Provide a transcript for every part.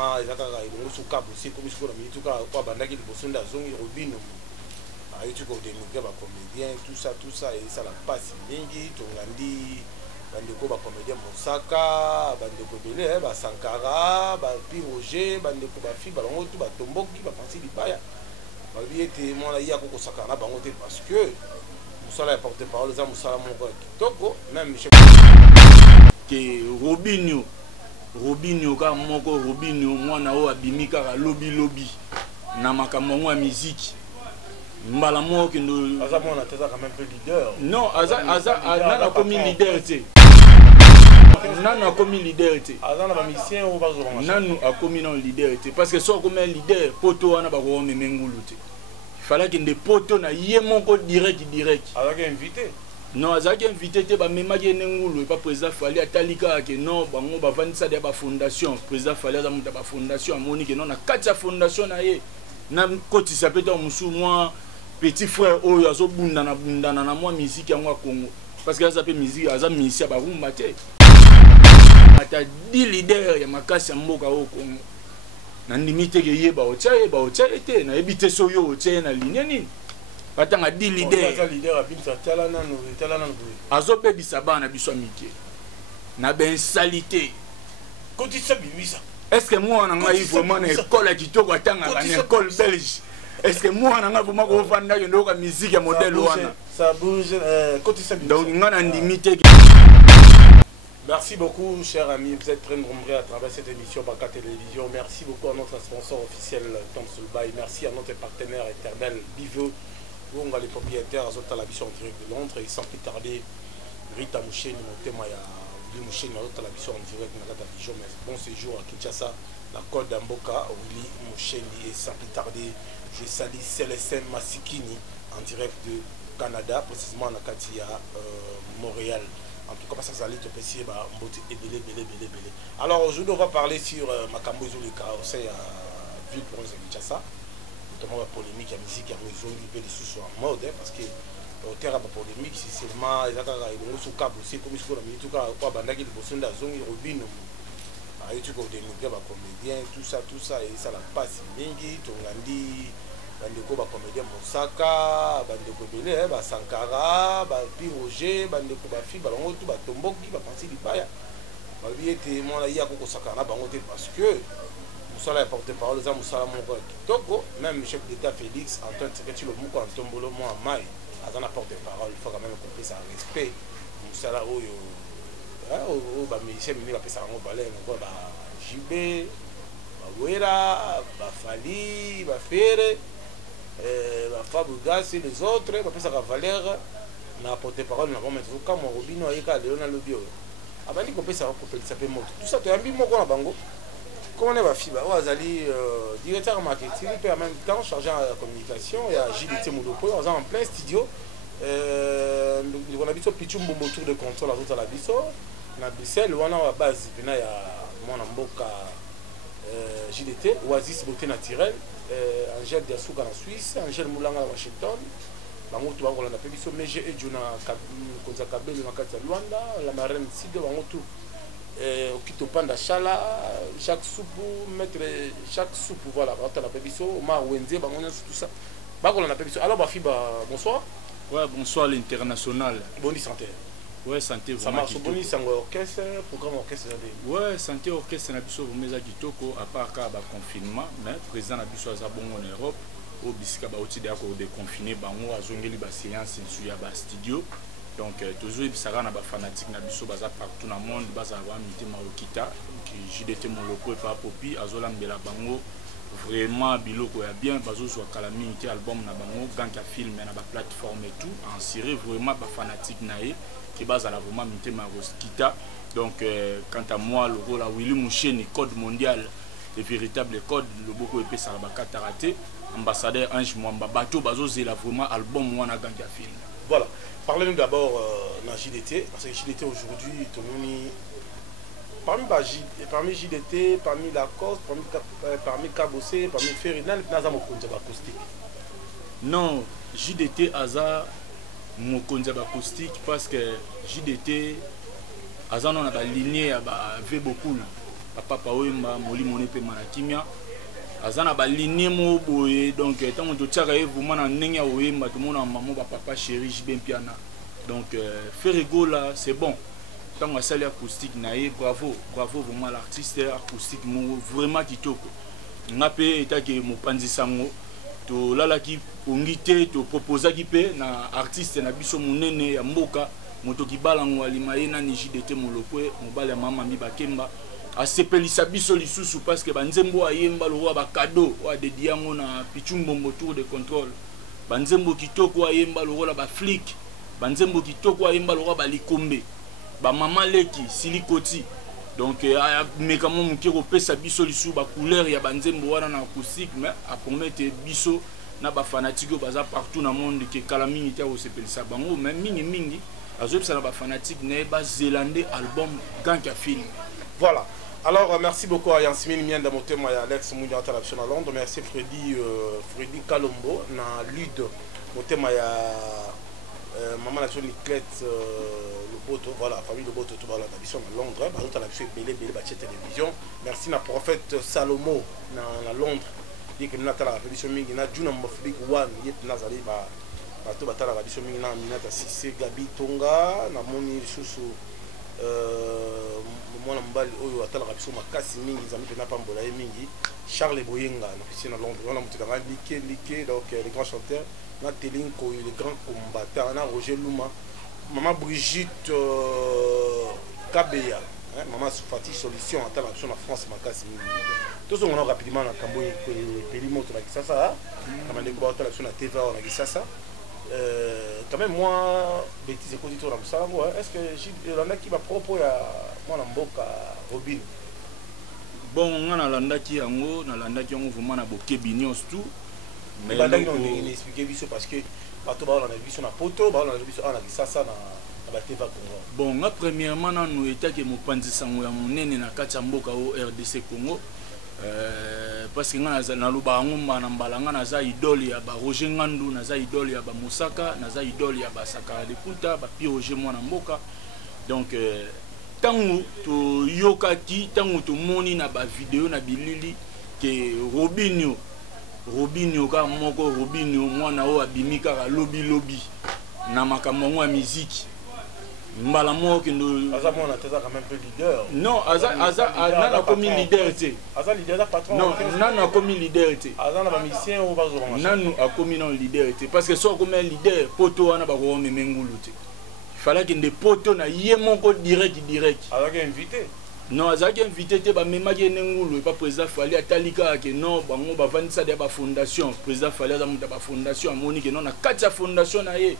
seulement ils ont ils sont cap aussi comme ils sont mis tout cas quoi bandaki de boson da zongi robino ayo tu ko dénigrer ba comédien tout ça et ça la passe mingi tongandi bandeko ba comédien Mosaka bandeko belé ba Sankara ba Piroger bandeko ba fi balongo tout ba tomboki ba penser libaya ba biete moi là ya ko sakana bango te parce que musala porte parole za musala moko kitoko même que Robinho ka moko Robinho mwana o abimi kaka lobby na makambo ya musique mbala moko ndo aza mwana teza quand même peu leader non aza nana comme leader te nanu a commis leader te azana ba musicien ou bazo ba nanu a commis non leader te parce que so comme leader poto wana ba ko memengulu te il fallait que des poto na ye moko direct azaki invité non azaki invité te ba memaki nengulu pas président fallait atalika que non bango ba vandisa de ba fondation président fallait aza muta ba fondation amoni que non na kati ya fondation na ye na koti sapeta musu moi petit frère oyo azobundana na moi musique yango Congo parce que ça peut musique aza musicien ba rumba te ata di leader ya makasi ya mboka o Congo na limite ke yeba otia ete na ebite soyo otia na ligne nini batanga di leader abimisa talana azope bisabana biso mike na ben salité kotisa bimisa est-ce que moi on a vraiment une école à kitoko atanga une école belge est-ce que moi on a vraiment ko vanda yo ndoka musique ya modèle wana ça bouge kotisa bimisa donc ngana limite. Merci beaucoup, chers amis. Vous êtes très nombreux à travers cette émission Baka Télévision. Merci beaucoup à notre sponsor officiel, Tom Soulbaï. Merci à notre partenaire éternel, Bivo. Où on a les propriétaires à la vision en direct de Londres. Et sans plus tarder, Rita Moucheni, mon témoin, Willy Moucheni, à la vision en direct de la vision. Bon séjour à Kinshasa, la Côte d'Amboka, Willy Moucheni. Et sans plus tarder, je salue Célestin Massikini en direct de Canada, précisément à Katia, Montréal. En tout cas, ça allait te passer, belé. Alors aujourd'hui, on va parler sur Makambo Zolika, au sein de la ville de Kinshasa, notamment la polémique, la musique, la maison, les sous en mode, parce que au terrain de la polémique, c'est seulement les attaques, ils ont câble aussi, comme ils sont en tout cas, quoi, bandaki de Bosson d'Azong, Robino, tu peux dénigrer les comédiens, tout ça, et ça la passe, Mingi, Tongandi. Bandeko ba comédien Mosaka bandeko belé ba Sankara ba Piroger bandeko ba fi balongo tout ba tomboki ba penser libaya ba biete moi là ya ko sakana bango te parce que musala porte parole za musala moko kitoko même chef d'état Félix Antoine Tshisekedi le moko Antombolo moi mai azana porte parole il faut quand même compter ça respect musala oyo o ba musicien mini ba pesa ngo balé ngo ba JB ba Wera ba Fali ba Fere Fabio Gassi les autres ça va Valère n'a porté parole n'a pas mettre comme Robinho ayika Léona Lobio abandi ko pesa ko pelisa pe moto tout ça to yambi moko na bango comment on va fiba o azali directeur marketing et en même temps chargé à la communication et à JDT Modopo on est en plein studio on a biso pichumbo autour de contrôle à la biso na Bruxelles wana wa base pena ya mwana mboka JDT Oasis beauté naturelle Angèle Diasuka en Suisse, Angèle Moulanga à Washington, Bangoto Bangola Pebiso, Meje et Juna Kozakabe, Luanda, la marraine Sido, Bangoto, Okito Panda Chala, chaque soupe, mettre chaque soupe, voilà, la Pebiso, Omar Wenze, Bangonia, tout ça. Bangola Pebiso. Alors, Bafiba, bonsoir. Ouais, bonsoir l'international. Bonne santé. Ouais, santé ça marche bon, c'est un orchestre, programme orchestre. Ouais, santé orchestre na biso vomeza kitoko à part ka ba confinement, mais président na biso za bongo en Europe, au bisika ba outil d'accord de confiner bango azongeli ba séance sur ya ba studio. Donc toujours bisaka na ba fanatique na biso baza partout na monde, baza wa mité marokita qui JDT Moloko et pas Popi azola mbela bango vraiment biloko ya bien bazo so calamité album na bango quand ya film na ba plateforme et tout en série vraiment ba fanatique naé qui base à la vraiment mité marokita. Donc quant à moi le rôle à Willy Moucheni code mondial le véritable code le beaucoup épais ça ba kataraté ambassadeur Ange Mwamba bato bazo zela vraiment album wana quand ya film. Voilà, parlez-nous d'abord dans JDT parce que JDT aujourd'hui tout le monde parmi JDT, parmi la Coste, parmi Kabosé, parmi Ferinal, Nazamo Konjaba acoustique. Non, JDT Aza Mokonjaba acoustique parce que JDT Aza on a lignée à V beaucoup. papa oyemba molimo ne pe manakimia azana ba ligne mo boye donc tant to tchaka e vraiment na ndenge oyemba tout monde maman ba papa chéri jibem piana donc Ferrego là c'est bon tant à salle acoustique naé bravo vraiment l'artiste acoustique mo vraiment kitoko ngape etake mo panzisango to lalaki ongité to proposa ki pe na artiste na biso munene ya mboka moto kibalango alimaye na nijidete molopwe mobale mama mi bakemba asepelisa biso lisusu parce que banzembo ayemba lo roi ba cadeau wa dediango na pichumbombo tour de contrôle banzembo kitoko ayemba lo roi ba flic banzembo kitoko ayemba lo roi ba likombe ba mama leki silikoti donc mekamo mukiro pesa biso lisu ba couleur ya banzembo wana na acoustique mais a promettre biso na ba fanatique baza partout na monde que kala mingi ta osepelisa bango même mingi azopsa na ba fanatique ne ba zélandais album ganka film. Voilà. Alors, merci beaucoup à Yansmine Mien Damotem et Alex Mounia Interruption à Londres. Merci Freddy Kalombo, na Lude, Motem et Maman Nation Niclette, le Boto, voilà, famille de Boto, tout le monde à Londres. Par exemple, la Bélé, télévision. Merci à Prophète Salomo, à Londres. Il y a la télévision, il y a Juna Moflik One, il y a Nazali, bato batala la télévision, il y a Minata Sissé, Gabi Tonga, Namoni Soussou. Mwana mbali oyo atala biso makasi mingi zami pena pambola mingi Charles Boyenga na piscine à Londres on a monté dans like donc les grands chanteurs na Telinko les grands combattants na Roger Luma maman Brigitte Kabeya maman Soufati solution atala biso na France makasi mingi tous on a rapidement na Kambo Pelimo to la Kisasa kama ndeko atala biso na TV on a Kisasa quand même moi bêtise écoute tout comme ça est-ce que il y en a qui va propos ya moi na mboka Robin bon on a landaki yango na landaki yango vraiment na bokebi nyos tout mais bandaki on expliquer biso parce que bato ba on a biso na poto ba on a biso ana kisasa na ba TV Congo bon nga premièrement na nous etake mopanzisa ngo ya monene na kati ya mboka o RDC Congo parce que na luba ngomba na mbalanga na za idole ya ba Roger Ngandu na za idole ya ba Musaka na za idole ya ba Sakara de Kuta ba pi Roger mwana mboka donc tangu to yokaki tangu to moni na ba vidéo na bilili ke Robinho ka moko Robinho mwana o abimika ka lobby na makambo ya musique mbala moko ndo aza mwana teza quand même peu leader non aza na comme leader té aza leader patron non nana comme leader té aza na ba musicien ou bazo ba nanu a comme non leader té parce que so comme leader poto wana ba ko memengulu té il fallait que des poto na yé moko direct aza ki invité non aza ki invité té ba memaki nengulu et pas président fallait atalika que non bango ba vandisa de ba fondation président fallait za muta ba fondation amoni que non na kati ya fondation na ye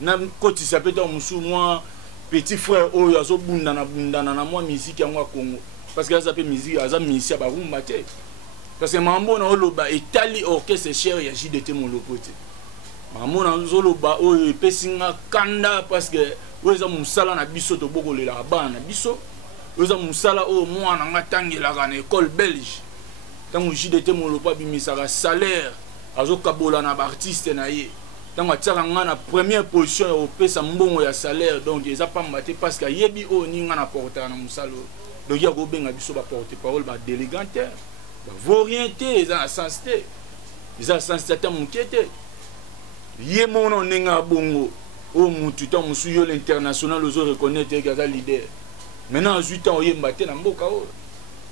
na koti sapeta musu moi petit frère oyo azobundana na moi musique yango ya Congo parce que azape musique aza musicien ba rumba te parce que mambo na oloba etali orchestre cher ya JDT Molopo te mambo na zoloba oyo pesinga kanda parce que oza musala na biso to bokolela bana biso oza musala oyo mwana nga tangelaka na école belge tango JDT Molopo abimisaka salaire azokabola na ba artiste na ye tant que tu as la première position au pesa mbongo ya salaire donc ils a pas maté parce que yebi o ni ngana porter na musalo donc ya go benga biso ba porter parole ba délégantaire ba vorienté ils a sensité ils a sensité ta mukete ye mono nenga bongo o mutu ta musuyo l'international ozo reconnaître gaza leader maintenant 8 ans yemba te na mboka o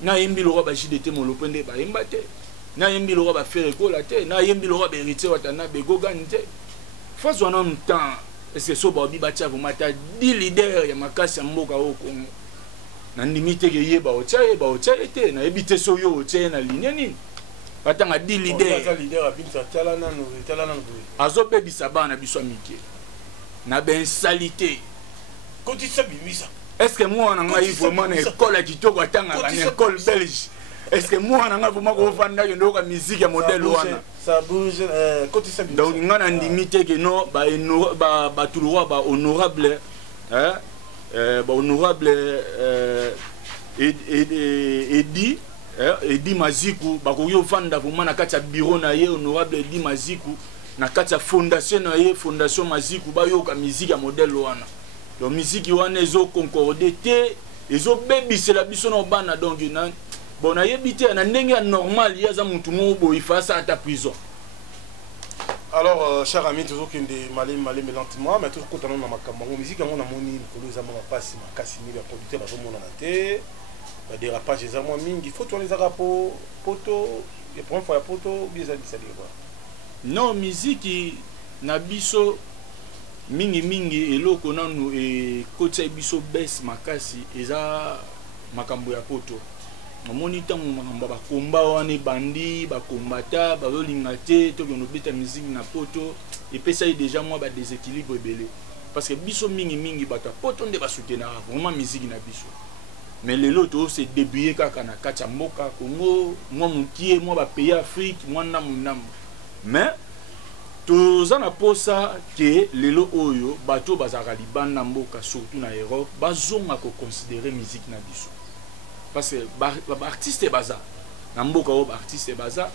na yembi lo ba JDT Molopo nde ba yemba te na yembi lo ba Ferrego la te na yembi lo ba héritier watana begogan te face on a un temps est-ce que so ba bibatia vous mata 10 leaders ya makasi ya mboka o Congo na limite ke yeba o tia ete na ebite so yo o tia na ligne nini batanga 10 leaders ça leader abimisa tala na azo bebisa bana biso mike na ben salité quand ça bimisa est-ce que moi on a eu vraiment une école à kitoko atanga na école belge est-ce que moi on a vraiment ko vanda yo ndoka musique ya modèle wana ça bouge quand ça bimisa donc ngana limite que non ba tout le roi ba honorable hein ba honorable Edi Maziku ba ko yo vanda vraiment na kati ya bureau na ye honorable Edi Maziku na kati ya fondation na ye fondation Maziku ba yo ka musique ya modèle wana donc musique wana ezo concorder te ezo bebisela biso na bana donc na bon nayebi te na ndenge ya normal yaza mutu mo boyi face à ta prison. Alors cher ami toujours kende malé lentement mais toujours quand on a makambo musique on a moni nikolo za mona passe makasi ni ba producteur bazo mona na te ba dérapage za moi mingi il faut tourner za rapo poto et pour une fois ya poto bien ça dit quoi. Non musique na biso mingi eloko nanu e kotsa biso bes makasi eza makambo ya poto. Omoni tango makambo bakomba wana bandi bakombata bazolinga te to kono beta musique na poto epesa déjà moi ba déséquilibre ebele parce que biso mingi bato poto nde ba soutenir vraiment musique na biso. Mais lelo to c'est débrouiller kaka na kati ya mboka Congo moi mukie moi ba pays Afrique moi namu mais toza na posa ke lelo oyo bato bazaka libanda mboka surtout na Europe bazonga ko considérer musique na biso parce que artiste baza na mboka o artiste baza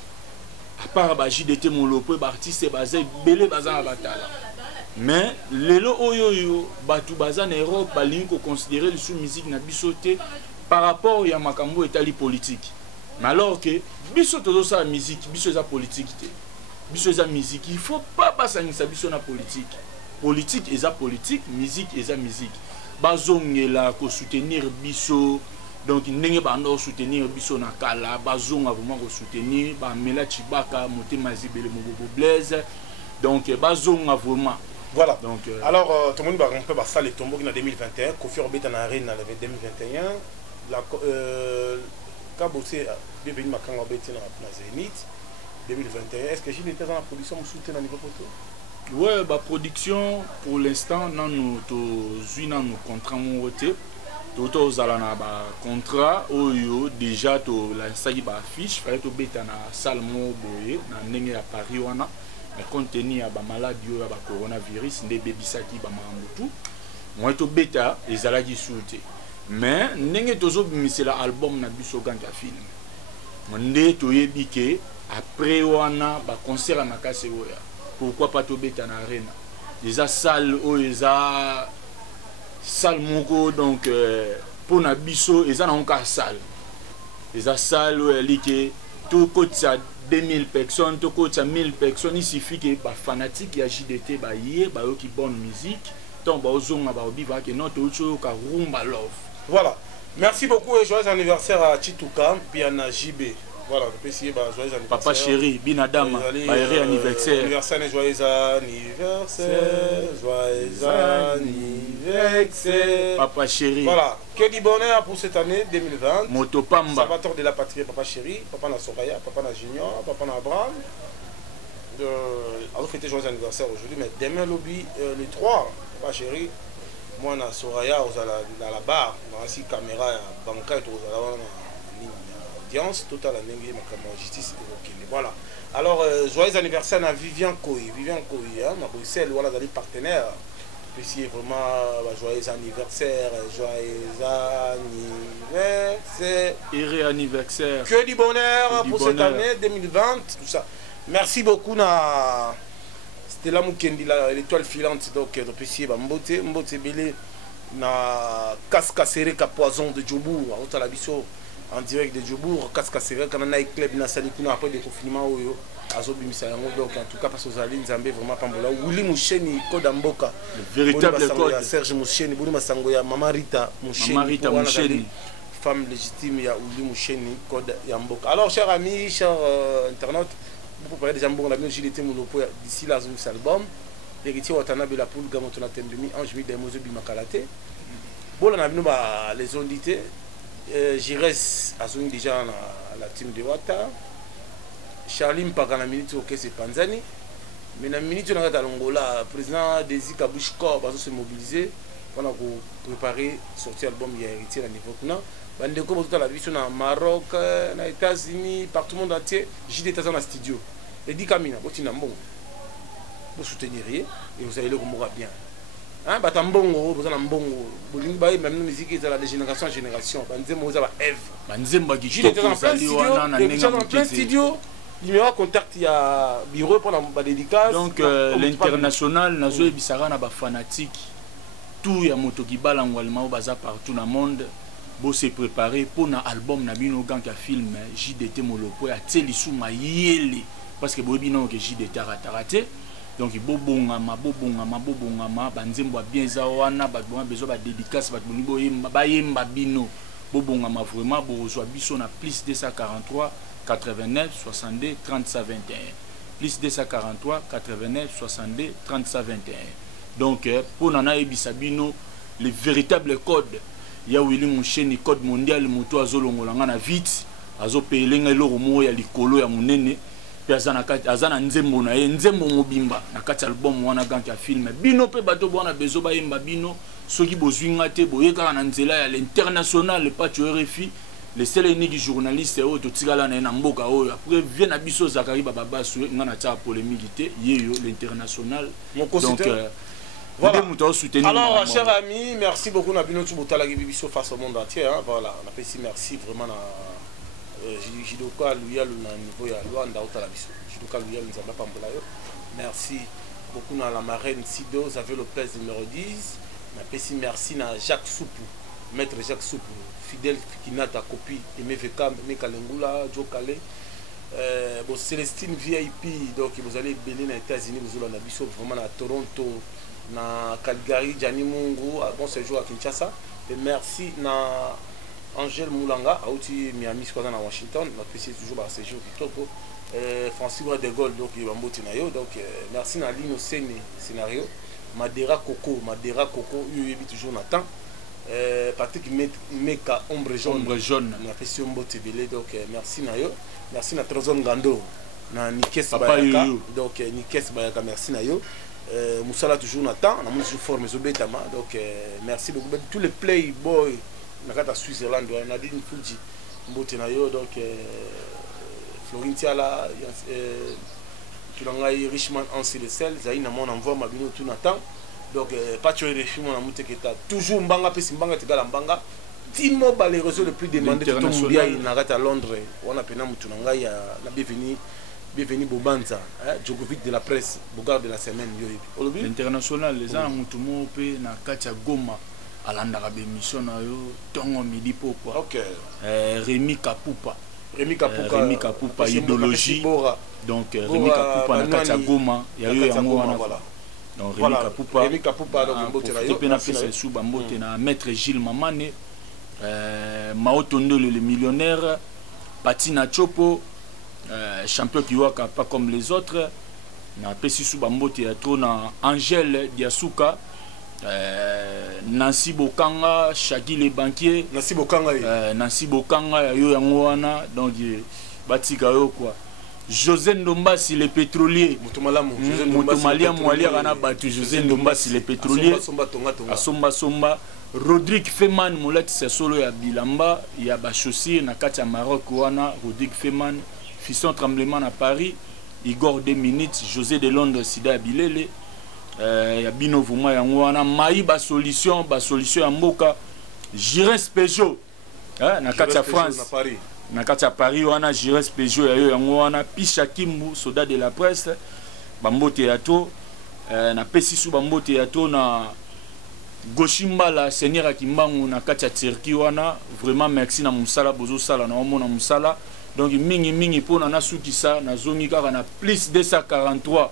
à part ba JDT molopo ba artiste baza belé baza na batala mais lelo oyo bato baza na Europe balingi ko considérer le sous musique na biso te par rapport ya makambo etali politique mais alors que biso tozo sa musique biso za politique te biso eza musique il faut pas basangisa biso na politique politique eza politique musique eza musique bazongela ko soutenir biso donc ndenge bando soutenir biso na kala bazonga vraiment ko soutenir ba mela chibaka motema zibele mobobo blaise donc bazonga vraiment voilà donc alors tout le monde va romper ba salle tombo en 2021 Kofi Obeta na arena en 2021 la kabose bébé makanga Obeta na Zénith 2021. Est-ce que j'ai été dans la production ou soutien à niveau photo? Ouais, bah production pour l'instant nous nous contrat mon côté. Toto zalana ba contrat oyo déjà to la sagi ba affiche fallait to beta na salle mo boye na ndenge ya Paris wana mais compte tenu ya ba maladie ya ba coronavirus nde bebisaki ba mambutu moi to beta ezalaki soute mais ndenge tozo bimisela album na biso ganga film nde to yebike après wana ba concert na kase oya pourquoi pas to beta na arena déjà salle o eza salle moko donc pour na biso eza na onka salle eza salle o elike to kotsa 2000 personnes to kotsa 1000 personnes il suffit que ba fanatique ya JDT ba yé ba yo ki bonne musique donc ba ozonga ba obiva que notre autre ka rumba love. Voilà, merci beaucoup et joyeux anniversaire à Chituka puis à JB. Voilà, joyeux anniversaire. Papa chéri, Binadama, joyeux anniversaire. Joyeux anniversaire, joyeux anniversaire. Papa chéri. Voilà, que du bonheur pour cette année 2020. Motopamba. Salvatore de la patrie, papa chéri, papa na Soraya, papa na Junior, papa na Abraham. Alors fêter joyeux anniversaire aujourd'hui, mais demain lobby, les 3, papa chéri. Moi na Soraya, dans la barre, dans la caméra, bancaire, audience totale en justice et voilà. Alors joyeux anniversaire à Vivian Koyi hein, ma Bruxelles voilà d'aller partenaire puis vraiment joyeux anniversaire et anniversaire que du bonheur pour cette année 2020 tout ça. Merci beaucoup na c'était là Mukendi l'étoile filante donc puis mbote belé na casque serré ka poison de Djobour à la biso en direct de Djobour, casque serré quand on a club na salikuna après le confinement oyo azobimisa yango donc en tout cas parce que Zali Nzambe vraiment pambola Willy Moucheni Koda Mboka le véritable code Serge Moucheni Boni Masango ya Mama Rita Moucheni femme légitime ya Willy Moucheni Koda ya Mboka. Alors chers amis, chers internautes, vous parler déjà bon la bien JDT Molopo d'ici là cet album l'héritier Watana Bela Poul Gamotona Tembemi Ange Mide Mozo Bimakalate bon na bino ba les ondités. Jires Azuni déjà la team de Wata. Charlie Mpaka na minute ok c'est Panzani. Mais na minute on a l'Angola, président Desi Kabushko va se mobiliser pour préparer sortir album il y a héritier à niveau kuna. Bandeko toute la vision na Maroc, na États-Unis, partout le monde entier, JD dans la studio. Et dit Kamina, botina bon. Vous soutenir et vous allez le combat bien. Hein, batambongo, vous allez mbongo. Bolingi baye même musique est de génération en génération. Banzemo vous avez Eve. Banzemba qui est en plein studio. Numéro contact il y a bureau pour la dédicace. Donc l'international nazo ebisara na ba fanatique. Tout ya moto ki balangwalma baza partout dans le monde. Bo se préparer pour un album na bino ganka film JDT Molopo ya telisu mayele parce que bo bino que JDT raté donc bobongama banzembo bien za wana ba besoin ba dédicace ba bonibo yemba bino bobongama vraiment bo reçoit biso na plus 243 89 62 35 21 plus 243 89 62 35 21 donc pour nana ebisa bino le véritable code ya Willy Moucheni code mondial moto azolongolanga na vite azopelenga eloko mo ya likolo ya munene pe azana nzembo na ye nzembo mobimba na kati album wana ganki ya film bino pe bato bona bezo ba yemba bino soki bozwinga te boyeka na nzela ya l'international pas tu RFI les seuls uniques journalistes o to tigala na mboka oyo après vient na biso Zakari Baba Sou ngana ta polémique te yeyo l'international donc voilà. Alors, chers amis, merci beaucoup. On a bien face au monde entier. Hein. Voilà, on a fait merci vraiment à Jidoka Louyal niveau ya Luanda Otalabiso. Jidoka Louyal nous a pas pambolayo. Merci beaucoup à la marraine Sido, Xavier Lopez numéro 10. On a fait merci à Jacques Soupou, maître Jacques Soupou, fidèle qui n'a ta copie, MVK, Mekalengula, Joe Kale. Bon, Célestine VIP, donc vous allez bénir aux États-Unis, vous allez vraiment à Toronto. Na Calgary, Gianni Mungu, bon séjour à Kinshasa. Et merci na Angèle Moulanga, à Miami, à Washington. Notre PC toujours à séjour Kitoko. Francis de Gaulle, donc il va m'boutinayo. Donc merci na Lino Sene scénario. Madera Coco, il toujours Nathan. Patrick Meka ombre jaune. Na PC Mbotebele, donc merci na yo. Merci na Trésor Ngando. Na Nikes Bayaka. Donc Nikes Bayaka, merci na yo. Moussala toujours Nathan, on a toujours formé Zobetama, donc merci beaucoup. Tous les playboys, on a Switzerland, on a dit Fuji, Mbotenayo, donc Florintiala, Tulangai, Richman, Ansi le sel, Zaïna, mon envoi, Mabino, tout Nathan, donc pas tuer les films, on a monté toujours Mbanga, Pesimbanga, Tigala Mbanga, Timo, les réseaux les plus demandés, tout le monde, il n'a à Londres, on a peine à Moutunanga, la bienvenue. Bienvenue Bobanza, Djokovic de la presse, Bogard de la semaine. L'international, les gens ont tout le monde na Katia Goma, à l'Andarabe mission, Tongo Midi Popa. Ok. Rémi Kapoupa. Rémi Kapoupa, idéologie. Donc Rémi Kapoupa na Katia Goma, il y a eu un mot. Donc Rémi Kapoupa, donc il na maître Gilles Mamane, Mao Tondo le millionnaire, Patina Chopo. Champion qui voit pas comme les autres na pesi subambo théâtre na Angèle Diasuka Nancy Bokanga Shaggy les banquiers Nancy Bokanga yo yango wana donc batika yo quoi José Ndombasi les pétroliers Motomalia Moalia kana batu José Ndombasi les pétroliers Somba Rodrigue Feman molati solo ya bilamba ya ba chaussure na kati ya Maroc wana Rodrigue Feman Fisson Tremblement à Paris, Igor 2 minutes, José de Londres, Sida Bilele, Yabino Vouma Yangwana, Maï solution à Mboka, Jires Peugeot, Nakatia France, Nakatia Paris, Wana Jires Peugeot, Yangwana, Picha Kimbu, Soda de la presse, Bambo Théâtre, na Pesisu Bambo Théâtre, na Goshimba la Seigneur Akimbangu, Nakatia Turki, Wana, vraiment merci na Moussala, Bozo Sala, na Omona Moussala. Donc mingi pour nana soukisa na zongi kaka na plus 243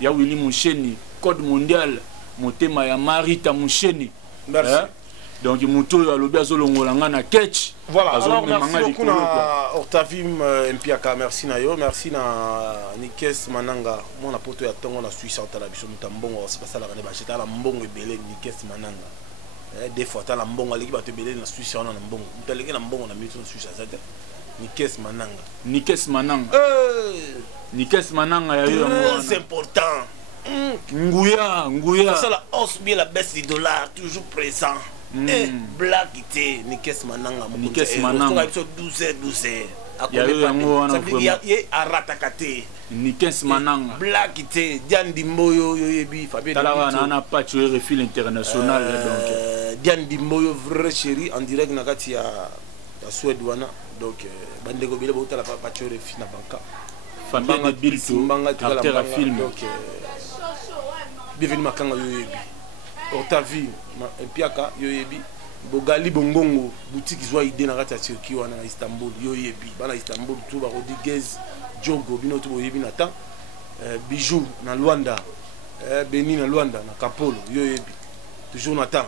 ya Willy Moucheni code mondial motema ya Marita Moucheni. Merci. Donc muto ya lobi azolongolanga na catch. Voilà, alors merci beaucoup na Octavim Mpiaka, merci na yo, merci na Nikes Mananga, mon apoto ya tongo na Suisse en talabiso mutambongo c'est pas ça la rene ba cheta la mbongo ebele Nikes Mananga. Des fois ta la mbongo aliki ba te belé na Suisse on na mbongo. Mutaleki na mbongo na mitu na Suisse azate. Nikes Mananga. Nikes Mananga, très important. Ngouya. Ça la hausse bien la baisse du dollar, toujours présent. Blackité, Nikes Mananga. Nikes Mananga. 12. Il y a eu un mot à ratakate. Nikes Mananga. Blackité, Diane Dimboyo, Yoyebi, Fabien. Talana pas tué refil international. Diane Dimboyo, vrai chéri, en direct, Nagatia, la Suède. Donc bandeko bile bota la papatio refi na banka Fabien Bilto acteur à film donc bienvenue makanga yoyebi Octavie Mpiaka yoyebi Bogali Bongongo boutique izwa idée na kati ya Turquie wana na Istanbul yo yebi bana Istanbul tout ba Rodriguez Jogo bino to boyebi na ta bijou na Luanda Beni na Luanda na Kapolo yo yebi toujours na ta